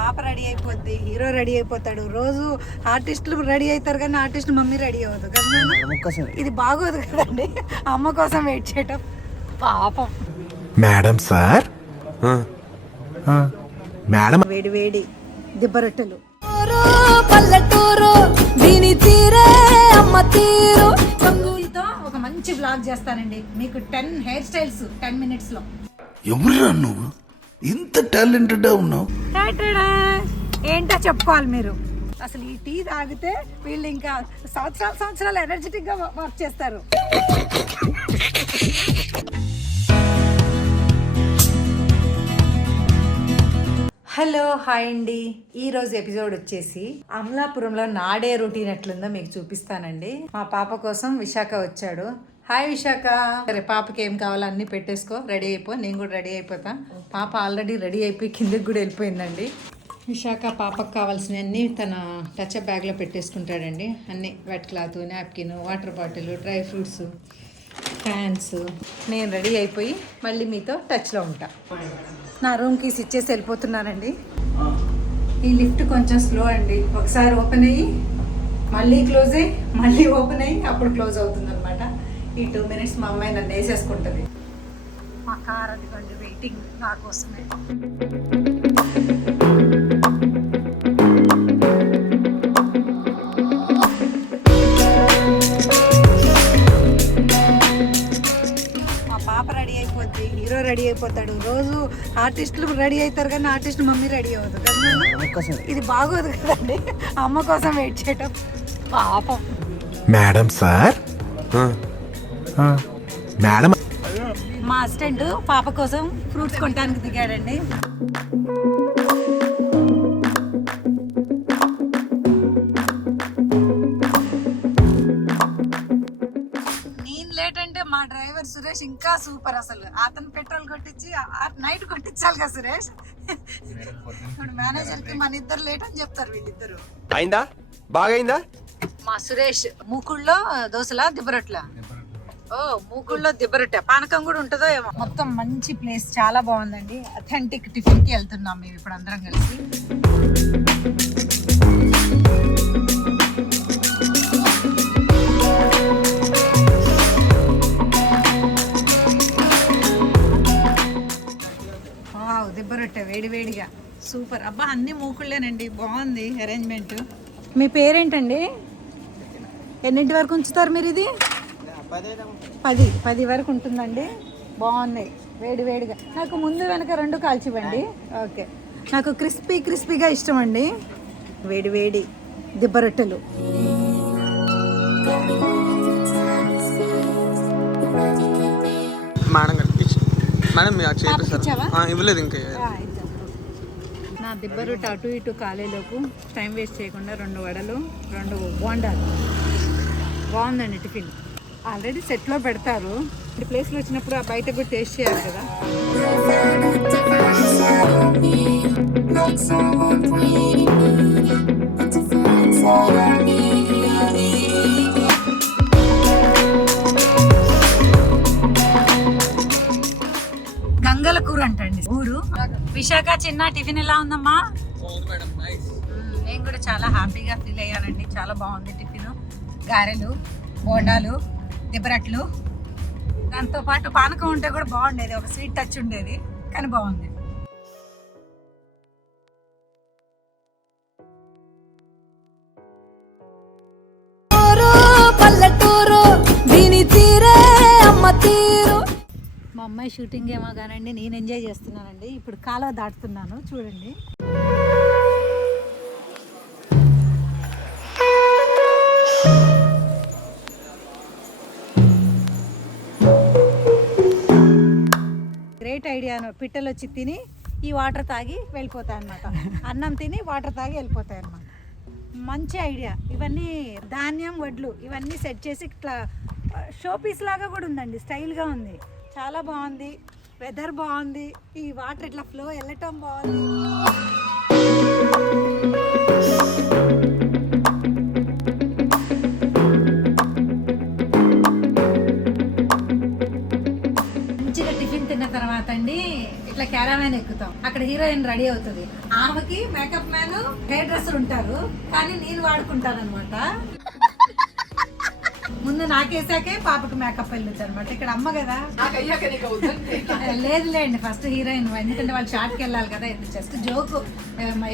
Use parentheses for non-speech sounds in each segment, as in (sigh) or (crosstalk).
పాప రెడీ అయిపోద్ది hero ready అయిపోతాడు. రోజు ఆర్టిస్టులు రెడీ అవుతారు కానీ ఆర్టిస్ట్ మమ్మీ రెడీ అవ్వదు కదా ఇది బాగోదు కదండి. అమ్మ కోసం వెయిట్ చేయటం పాపం. Madam sir? మేడం వేడి వేడి దిబ్బరొట్టెలు పల్లెటూరు దీని తీరే అమ్మ తీరు. ఒక మంచి బ్లాగ్ చేస్తానండి. మీకు టెన్ హెయిర్ స్టైల్స్ టెన్ మినిట్స్లో. ఎవరురా నువ్వు? ఇంత టాలెంటెడ్ ఉన్నావు! ఏంటో చెప్పుకోవాలి మీరు. అసలు ఈ టీ తాగితే వీళ్ళు ఇంకా సంవత్సరాలు సంవత్సరాలు ఎనర్జెటిక్గా వర్క్ చేస్తారు. హలో హాయ్ అండి. ఈ రోజు ఎపిసోడ్ వచ్చేసి అమలాపురంలో నాడే రొటీన్ ఎట్లుందో మీకు చూపిస్తానండి. మా పాప కోసం విశాఖ వచ్చాడు. హాయ్ విశాఖ. సరే పాపకి ఏం కావాలో అన్ని పెట్టేసుకో. రెడీ అయిపో. నేను కూడా రెడీ అయిపోతా. పాప ఆల్రెడీ రెడీ అయిపోయి కిందకి కూడా వెళ్ళిపోయిందండి. విశాఖ పాపకు కావాల్సినవన్నీ తన టచ్ బ్యాగ్లో పెట్టేసుకుంటాడండి. అన్నీ wet cloth napkin water bottle dry fruits fans నేను రెడీ అయిపోయి మళ్ళీ మీతో టచ్లో ఉంటా. నా రూమ్కి ఇచ్చేసి వెళ్ళిపోతున్నానండి ఈ లిఫ్ట్ కొంచెం స్లో అండి. ఒకసారి ఓపెన్ అయ్యి మళ్ళీ క్లోజ్ అయ్యి మళ్ళీ ఓపెన్ అయ్యి అప్పుడు క్లోజ్ అవుతుంది అనమాట ఈ టూ మినిట్స్ మా అమ్మాయి నన్ను వేసేసుకుంటుంది. మా కార్ అదిగోండి వెయిటింగ్ నా కోసమే. మా పాప రెడీ అయిపోద్ది హీరో రెడీ అయిపోతాడు. రోజు ఆర్టిస్టులు రెడీ అవుతారు కానీ ఆర్టిస్ట్ మమ్మీ రెడీ అవ్వదు ఇది బాగోదు కదండి. అమ్మ కోసం వెయిట్ చేయటం పాపం. Madam sir? మేడం మా అసిస్టెంట్ పాప కోసం ఫ్రూట్స్ కొనడానికి దిగాడండి. నేను లేట్ అంటే మా డ్రైవర్ సురేష్ ఇంకా సూపర్ అసలు. అతను పెట్రోల్ కొట్టించి నైట్ కొట్టించాలి కదా సురేష్? ఇప్పుడు మేనేజర్కి మన ఇద్దరు లేట్ అని చెప్తారు వీళ్ళిద్దరు. అయిందా? బాగైందా? మా సురేష్ మూకుళ్ళో దోశలా దిబ్బరొట్లా ఓ మూకుళ్ళో దిబ్బరొట్టె. పానకం కూడా ఉంటుందో ఏమో. మొత్తం మంచి ప్లేస్ చాలా బాగుందండి. అథెంటిక్ టిఫిన్కి వెళ్తున్నాం మేము ఇప్పుడు అందరం కలిసి. వావ్ దిబ్బరొట్టె వేడి వేడిగా. సూపర్ అబ్బా అన్ని మూకుళ్ళేనండి. బాగుంది అరేంజ్మెంట్ మీ పేరేంటండి? ఎన్నింటి వరకు ఉంచుతారు మీరు ఇది? పది పది వరకు ఉంటుందండి. బాగున్నాయి వేడి వేడిగా. నాకు ముందు వెనక రెండు కాల్చివ్వండి. ఓకే. నాకు క్రిస్పీ క్రిస్పీగా ఇష్టం అండి వేడి వేడి దిబ్బరొట్టెలు మేడం గారికి ఇచ్చి మేడం ఇవ్వలేదు ఇంకా. నా దిబ్బరొట్టు అటు ఇటు కాలేలోపు టైం వేస్ట్ చేయకుండా రెండు వడలు రెండు బోండాలు. బాగుందండి టిఫిన్. ఆల్రెడీ సెట్లో పెడతారు. ఈ ప్లేస్లో వచ్చినప్పుడు ఆ బయట కూడా టేస్ట్ చేయాలి కదా. గంగల కూర అంటండి. ఊరు. విశాఖ చిన్న టిఫిన్ ఎలా ఉందమ్మా? మ్మ్, నేను కూడా చాలా హ్యాపీగా ఫీల్ అయ్యానండి. చాలా బాగుంది టిఫిన్. గారెలు బోండాలు. దిబ్బరట్లు. దాంతో పాటు పానకం ఉంటే కూడా బాగుండేది. ఒక స్వీట్ టచ్ ఉండేది. కానీ బాగుంది. పల్లెటూరు దీని తీరే అమ్మ తీరు మా అమ్మాయి షూటింగ్ ఏమో కానండి నేను ఎంజాయ్ చేస్తున్నానండి. ఇప్పుడు కాలువ దాటుతున్నాను. చూడండి. గ్రేట్ ఐడియాను పిట్టలు వచ్చి తిని ఈ వాటర్ తాగి వెళ్ళిపోతాయి అనమాట అన్నం తిని వాటర్ తాగి వెళ్ళిపోతాయి అనమాట మంచి ఐడియా. ఇవన్నీ ధాన్యం వడ్లు ఇవన్నీ సెట్ చేసి ఇట్లా షోపీస్ లాగా కూడా ఉందండి. స్టైల్గా ఉంది. చాలా బాగుంది. వెదర్ బాగుంది. ఈ వాటర్ ఇట్లా ఫ్లో వెళ్ళటం బాగుంది. మంచిగా ఎక్కుతాం. అక్కడ అక్కడ హీరోయిన్ రెడీ అవుతుంది. ఆమెకి మేకప్ మ్యాన్ హెయిర్ డ్రెస్సర్ ఉంటారు. కానీ నేను వాడుకుంటాను అనమాట ముందు నాకేసాకే పాపకి మేకప్ వెళ్ళొచ్చు అనమాట ఇక్కడ అమ్మ కదా. లేదు లేండి ఫస్ట్ హీరోయిన్ ఎందుకంటే వాళ్ళు షార్ట్కి వెళ్ళాలి కదా ఇది జస్ట్ జోక్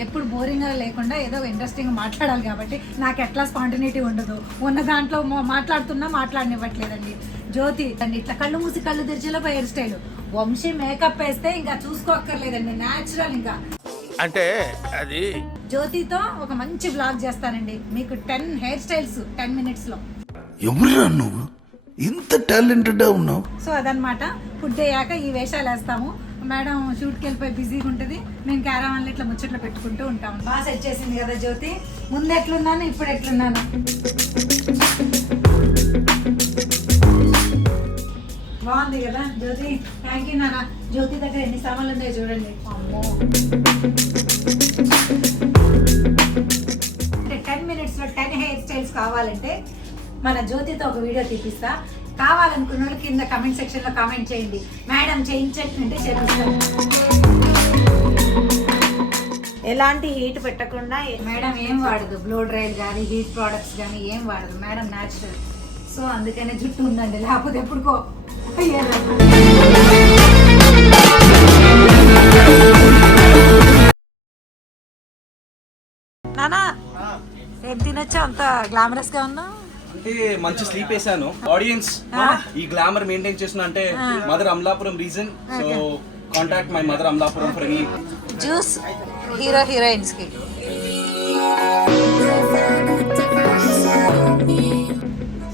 ఎప్పుడు బోరింగ్గా లేకుండా ఏదో ఇంట్రెస్టింగ్ మాట్లాడాలి కాబట్టి నాకు ఎట్లా స్పాంటినిటీ ఉండదు. ఉన్న దాంట్లో మాట్లాడుతున్నా మాట్లాడనివ్వట్లేదండి. జ్యోతి అండి ఇట్లా కళ్ళు మూసి కళ్ళు తెరిచేలా హెయిర్ స్టైల్ వంశీ మేకప్ వేస్తే ఇంకా చూసుకోక్కర్లేదండి న్యాచురల్ ఇంకా. అంటే అది జ్యోతితో ఒక మంచి బ్లాగ్ చేస్తానండి. మీకు టెన్ హెయిర్ స్టైల్స్ టెన్ మినిట్స్లో. ఎవరురా నువ్వు? ఇంత టాలెంటెడ్ ఉన్నావు. సో అదనమాట ఫుడ్ అయ్యాక ఈ వేషాలు వేస్తాము. మేడం షూట్కి వెళ్ళిపోయి బిజీగా ఉంటుంది. మేము క్యారవాన్లో ఇట్లా ముచ్చట్లు పెట్టుకుంటూ ఉంటాం బాగా సెట్ చేసింది కదా జ్యోతి. ముందు ఎట్లున్నాను ఇప్పుడు ఎట్లున్నాను? బాగుంది కదా జ్యోతి? థ్యాంక్ యూ నాన్న. జ్యోతి దగ్గర ఎన్ని సామాన్లు ఉన్నాయో చూడండి. అమ్మో. అంటే టెన్ మినిట్స్లో టెన్ హెయిర్ స్టైల్స్ కావాలంటే మన జ్యోతితో ఒక వీడియో తీపిస్తా. కావాలనుకున్న వాళ్ళు కింద కమెంట్ సెక్షన్లో కామెంట్ చేయండి. మేడం చేయించండి అంటే చేపిస్తాను. ఎలాంటి హీట్ పెట్టకుండా మేడం ఏం వాడదు. బ్లో డ్రైల్ కానీ హీట్ ప్రోడక్ట్స్ కానీ ఏం వాడదు. మేడం న్యాచురల్ సో అందుకనే జుట్టు ఉందండి. లేకపోతే ఎప్పుడుకో. నానా ఏం తినొచ్చా? అంత గ్లామరస్గా ఉన్నా? అంటే మంచి స్లీప్ వేసాను. ఆడియన్స్ ఈ గ్లామర్ మెయింటైన్ చేస్తున్నా అంటే mother Amalapuram region so contact my mother Amalapuram for any juice hero హీరోయిన్స్కి.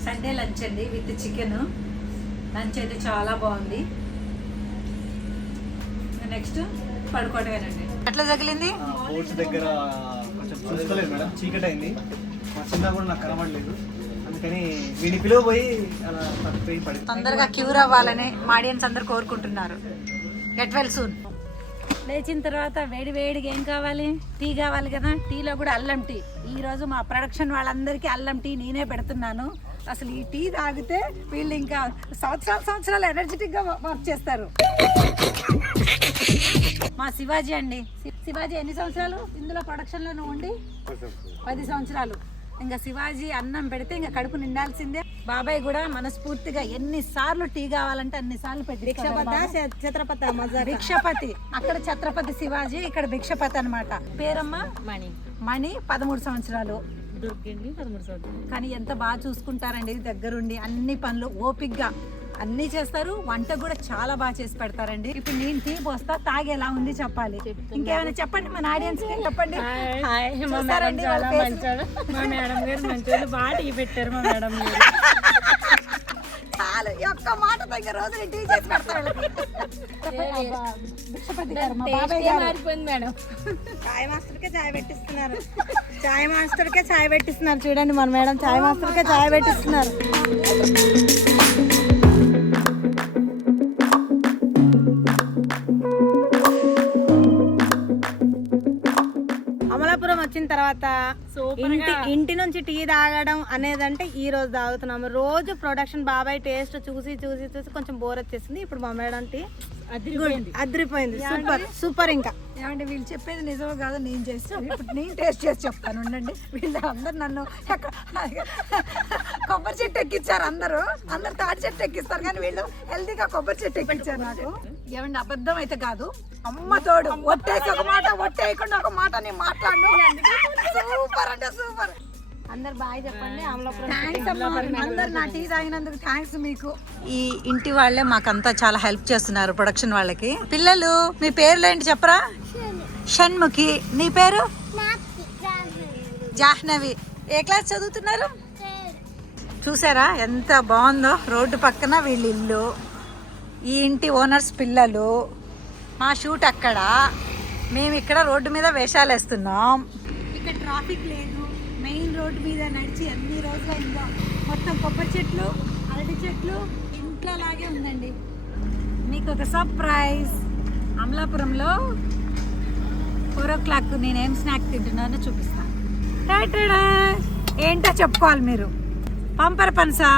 Sunday lunch అండి విత్ చికెన్ లంచ్ అయితే చాలా బాగుంది. నెక్స్ట్ పడుకోవటమేనండి. ఎట్లా తగిలింది? దగ్గర కొంచెం చూసుకోలేదు మేడం చీకటి అయింది మా చిన్న కూడా నాకు కనబడలేదు. అందుకని వీడిని పిలువబోయి అలా తప్పిపోయి పడి తొందరగా క్యూర్ అవ్వాలని మా ఆడియన్స్ అందరు కోరుకుంటున్నారు. Get well soon. లేచిన తర్వాత వేడి వేడిగా ఏం కావాలి? టీ కావాలి కదా? టీలో కూడా అల్లం టీ. ఈ రోజు మా ప్రొడక్షన్ వాళ్ళందరికీ అల్లం టీ నేనే పెడుతున్నాను. అసలు ఈ టీ తాగితే వీళ్ళు ఇంకా సంవత్సరాలు సంవత్సరాలు ఎనర్జెటిక్గా వర్క్ చేస్తారు. మా శివాజీ అండి. శి- శివాజీ ఎన్ని సంవత్సరాలు? ఇందులో ప్రొడక్షన్లో ఉండి? పది సంవత్సరాలు. ఇంకా శివాజీ అన్నం పెడితే ఇంకా కడుపు నిండాల్సిందే. బాబాయ్ కూడా మనస్ఫూర్తిగా ఎన్ని సార్లు టీ కావాలంటే అన్ని సార్లు పెట్టి ఛత్రపతి భిక్షపతి. అక్కడ ఛత్రపతి శివాజీ ఇక్కడ భిక్షపతి అన్నమాట. పేరమ్మ? మణి. మణి పదమూడు సంవత్సరాలు. కానీ ఎంత బాగా చూసుకుంటారండి దగ్గరుండి అన్ని పనులు ఓపిగ్గా. అన్ని చేస్తారు వంట కూడా చాలా బాగా చేసి పెడతారండి. ఇప్పుడు నేను టీ పోస్తా తాగి ఎలా ఉంది చెప్పాలి. ఇంకేమైనా చెప్పండి మన ఆడియన్స్కి చెప్పండి. చూసారండి వాళ్ళ faces? మా మేడం గారు మంచి బాగా టీ పెట్టారు మా మేడం గారు. చాలు ఈ ఒక్క మాట దగ్గర రోజు నేను టీ చేసి పెడతాను. అబ్బా, భిక్షపతి గారు మా బాబాయ్ గారు. మారిపోయింది మేడం. చాయ్ మాస్టర్కే చాయ్ పెట్టిస్తున్నారు. చాయ్ మాస్టర్కే చాయ్ పెట్టిస్తున్నారు. చూడండి మన మేడం చాయ్ మాస్టర్కే చాయ్ పెట్టిస్తున్నారు. వచ్చిన తర్వాత ఇంటి ఇంటి నుంచి టీ తాగడం అనేదంటే ఈ రోజు తాగుతున్నాము. రోజు ప్రొడక్షన్ బాబాయ్ టేస్ట్ చూసి చూసి చూసి కొంచెం బోర్ వచ్చేసింది. ఇప్పుడు మా మేడం టీ అదిరిపోయింది. సూపర్ సూపర్ ఇంకా. ఏమంటే వీళ్ళు చెప్పేది నిజమో కాదో నేను చేస్తాను ఇప్పుడు నేను టేస్ట్ చేసి చెప్తాను. ఉండండి. వీళ్ళు అందరు నన్ను (laughs) కొబ్బరి చెట్టు ఎక్కించారు అందరూ. అందరు తాటి చెట్టు ఎక్కిస్తారు. కానీ వీళ్ళు హెల్తీగా కొబ్బరి చెట్టు ఎక్కించారు నాకు. ఏమండి అబద్ధం అయితే కాదు అమ్మ తోడు. ఒట్టేసి ఒక మాట ఒట్టేయకుండా ఒక మాట నేను మాట్లాడు. సూపర్ అంటే సూపర్. అందరు బాయ్ చెప్పండి థ్యాంక్స్ అందరు నా టీ తాగినందుకు థ్యాంక్స్ మీకు. ఈ ఇంటి వాళ్ళే మాకంతా చాలా హెల్ప్ చేస్తున్నారు ప్రొడక్షన్ వాళ్ళకి. పిల్లలు మీ పేర్లు ఏంటి చెప్పరా? షణ్ముఖి. నీ పేరు? జాహ్నవి. ఏ క్లాస్ చదువుతున్నారు? చూసారా ఎంత బాగుందో? రోడ్డు పక్కన వీళ్ళ ఇల్లు ఈ ఇంటి ఓనర్స్ పిల్లలు మా షూట్ అక్కడ. మేము ఇక్కడ రోడ్డు మీద వేషాలు వేస్తున్నాం. ఇక్కడ ట్రాఫిక్ లేదు. మెయిన్ రోడ్డు మీద నడిచి ఎన్ని రోజులు ఉందో మొత్తం కొబ్బరి చెట్లు అరటి చెట్లు ఇంట్లో లాగే ఉందండి. మీకు ఒక సర్ప్రైజ్. అమలాపురంలో ఫోర్ ఓ క్లాక్ నేనేం స్నాక్ తింటున్నానో చూపిస్తాను ఏంటో చెప్పుకోవాలి మీరు. పంపర పనసా?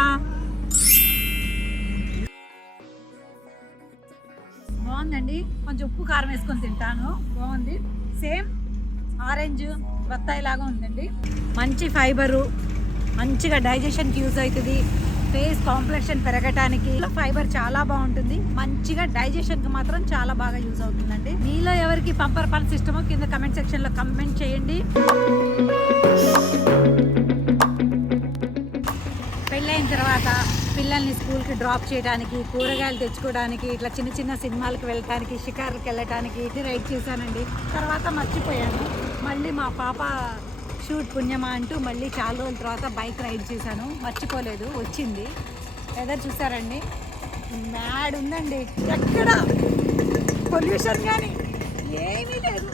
బాగుందండి. కొంచెం ఉప్పు కారం వేసుకొని తింటాను. బాగుంది. సేమ్ ఆరెంజ్ బత్తాయి లాగా ఉందండి. మంచి ఫైబరు మంచిగా డైజెషన్కి యూజ్ అవుతుంది. ఫేస్ కాంప్లెక్షన్ పెరగటానికి ఫైబర్ చాలా బాగుంటుంది. మంచిగా డైజెషన్కి మాత్రం చాలా బాగా యూజ్ అవుతుందండి. మీలో ఎవరికి పంపర్ పల్స్ ఇష్టమో కింద కమెంట్ సెక్షన్లో కమెంట్ చేయండి. పెళ్ళైన తర్వాత పిల్లల్ని స్కూల్కి డ్రాప్ చేయడానికి కూరగాయలు తెచ్చుకోవడానికి ఇట్లా చిన్న చిన్న సినిమాలకు వెళ్ళటానికి షికార్లకు వెళ్ళటానికి ఇది రైడ్ చేశానండి. తర్వాత మర్చిపోయాను. మళ్ళీ మా పాప షూట్ పుణ్యమా అంటూ మళ్ళీ చాలా రోజుల తర్వాత బైక్ రైడ్ చేశాను. మర్చిపోలేదు వచ్చింది. వెదర్ చూసారండి మ్యాడ్ ఉందండి. ఎక్కడ? పొల్యూషన్ కానీ ఏమీ లేదు.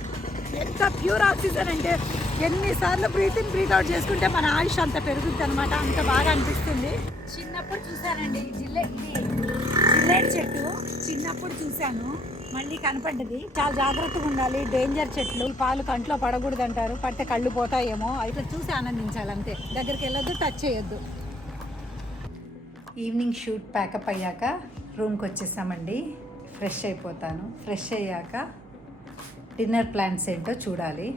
ఎంత ప్యూర్ ఆక్సిజన్ అంటే ఎన్నిసార్లు బ్రీత్ ఇన్ బ్రీత్ అవుట్ చేసుకుంటే మన ఆయుష్ అంత పెరుగుద్ది అనమాట అంత బాగా అనిపిస్తుంది. చిన్నప్పుడు చూసానండి జిల్లే ఇది చెట్టు చిన్నప్పుడు చూశాను. మళ్ళీ కనపడ్డది. చాలా జాగ్రత్తగా ఉండాలి. డేంజర్ చెట్లు పాలు కంట్లో పడకూడదు అంటారు. పడితే కళ్ళు పోతాయేమో. అయితే చూసి ఆనందించాలి అంతే. దగ్గరికి వెళ్ళొద్దు టచ్ చేయొద్దు. ఈవినింగ్ షూట్ ప్యాకప్ అయ్యాక రూమ్కి వచ్చేసామండి. ఫ్రెష్ అయిపోతాను. ఫ్రెష్ అయ్యాక డిన్నర్ ప్లాన్స్ ఏంటో చూడాలి.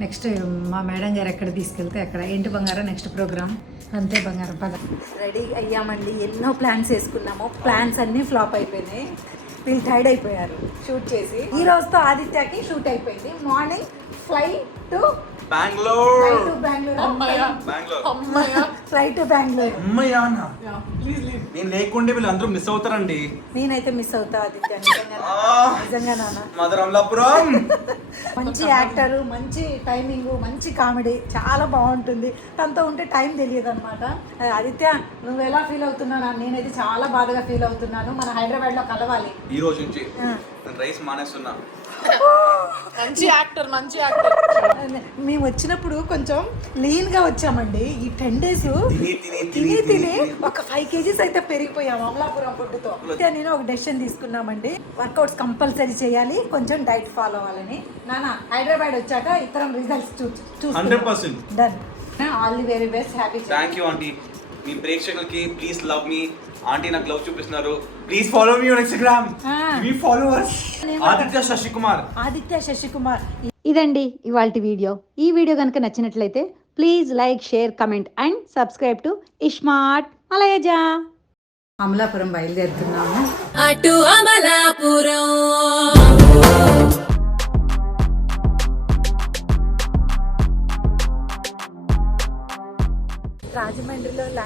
నెక్స్ట్ మా మేడం గారు ఎక్కడ తీసుకెళ్తే అక్కడ. ఏంటి బంగారం? Next programme. అంతే బంగారం. పద. రెడీ అయ్యామండి. ఎన్నో ప్లాన్స్ వేసుకున్నాము ప్లాన్స్ అన్నీ ఫ్లాప్ అయిపోయినాయి. వీళ్ళు టైర్డ్ అయిపోయారు. షూట్ చేసి. ఈ రోజుతో ఆదిత్యకి షూట్ అయిపోయింది. Morning flight to Bengaluru flight to Bengaluru Bengaluru flight to Bengaluru అమ్మయ్యా అన్న నేను లేకుంటే వీళ్ళందరూ మిస్ అవుతారండి. నేనైతే మిస్ అవుతా ఆదిత్య నిజంగా నిజంగా నాన్న మదర్ అమలాపురం. (laughs) మంచి యాక్టర్ మంచి టైమింగ్ మంచి కామెడీ చాలా బాగుంటుంది. తనతో ఉంటే టైం తెలియదు అనమాట ఆదిత్య నువ్వు ఎలా ఫీల్ అవుతున్నావు? నేనైతే చాలా బాధగా ఫీల్ అవుతున్నాను. మన హైదరాబాద్లో కలవాలి. ఈ రోజు నుంచి నేను రైస్ మానేస్తున్నా. మేము వచ్చినప్పుడు కొంచెం లీన్గా వచ్చామండి. ఈ టెన్ డేస్ తిని, తిని, తిని తిని, తిని ఒక ఫైవ్ కేజీస్ అయితే పెరిగిపోయాం అమలాపురం ఫుడ్తో. అయితే నేను ఒక డెసిషన్ తీసుకున్నామండి. వర్కౌట్స్ కంపల్సరీ చేయాలి కొంచెం డైట్ ఫాలో అవ్వాలని. నాన్న హైదరాబాద్ వచ్చాక ఇతరం results chew hundred percent. Done all the very best happy thank you aunty మీ ప్రేక్షకులకి ప్లీజ్ లవ్ మీ ఆంటీ నాకు లవ్ చూపిస్తున్నారు. Please follow me on Instagram. Me followers Aditya Shashi Kumar Aditya Sasikumar. ఇదండి ఇవాళ వీడియో. ఈ వీడియో కనుక నచ్చినట్లయితే please like share comment and subscribe to iSmart Malayaja Amalapuram బయలుదేరుతున్నాము. అటు అమలాపురం. రాజమండ్రిలో